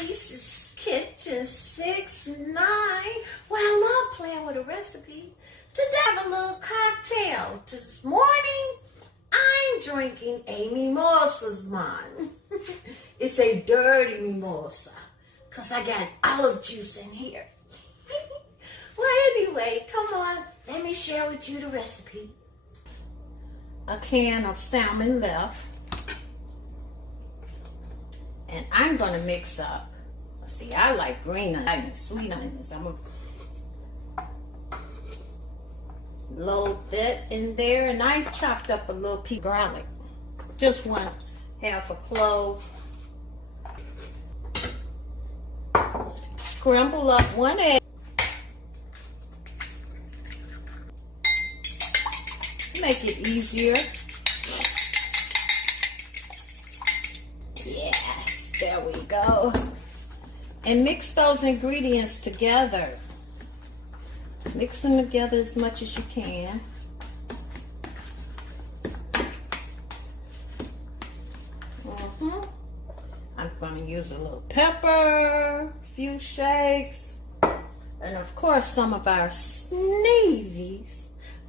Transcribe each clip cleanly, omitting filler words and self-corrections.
Idris's Kitchen 6'9". Well, I love playing with a recipe. Today I have a little cocktail. This morning, I'm drinking a mimosa's man. It's a dirty mimosa, because I got olive juice in here. Well, anyway, come on. Let me share with you the recipe. A can of salmon left. And I'm going to mix up. See, I like green onions, sweet onions. I'm going to load that in there. And I chopped up a little piece of garlic. Just 1/2 a clove. Scramble up 1 egg. Make it easier. Yes, there we go. And mix those ingredients together. Mix them together as much as you can. I'm going to use a little pepper, a few shakes, and of course some of our Sneavy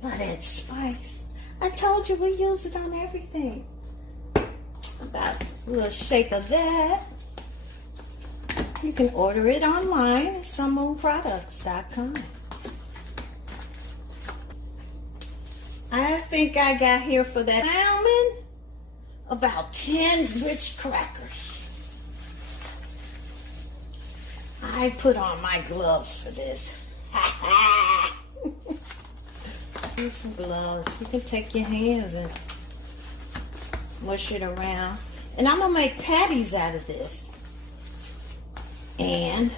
Love That Spice. I told you we use it on everything. About a little shake of that. You can order it online at salmonproducts.com. I think I got here for that salmon about 10 Ritz crackers. I put on my gloves for this. Use some gloves. You can take your hands and mush it around. And I'm going to make patties out of this. And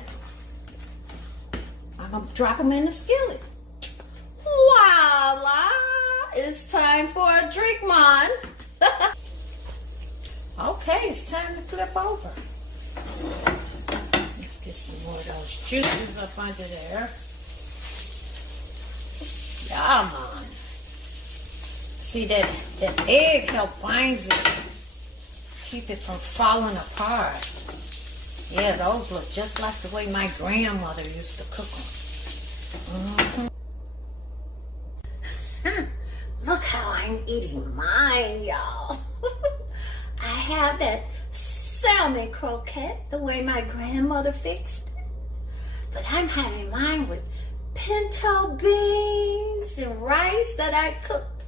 I'm going to drop them in the skillet. Voila! It's time for a drink, man. Okay, it's time to flip over. Let's get some more of those juices up under there. Yeah, man. See, that egg helps bind it. Keep it from falling apart. Yeah, those look just like the way my grandmother used to cook them. Look how I'm eating mine, y'all. I have that salmon croquette the way my grandmother fixed it. But I'm having mine with pinto beans and rice that I cooked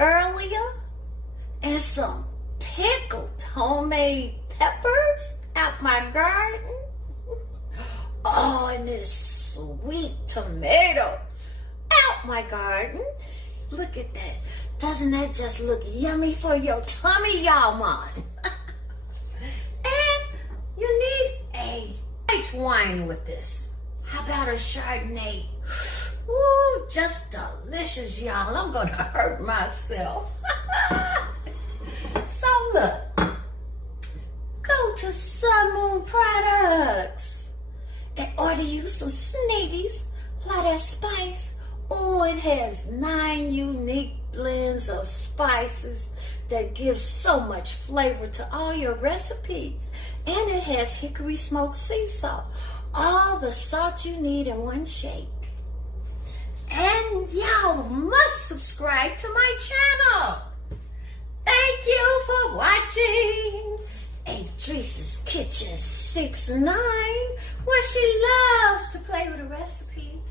earlier, and some pickled homemade peppers out my garden. Oh, and this sweet tomato out my garden. Look at that. Doesn't that just look yummy for your tummy, y'all, man? And you need a white wine with this. How about a Chardonnay? Ooh, just delicious, y'all. I'm going to hurt myself. So look, go to Salmon Products and order you some Sneavy Love That Spice. Oh, it has 9 unique blends of spices that give so much flavor to all your recipes. And it has hickory smoked sea salt. All the salt you need in one shake. And y'all must subscribe to my channel. Thank you for watching Idris's Kitchen 6'9", where she loves to play with a recipe.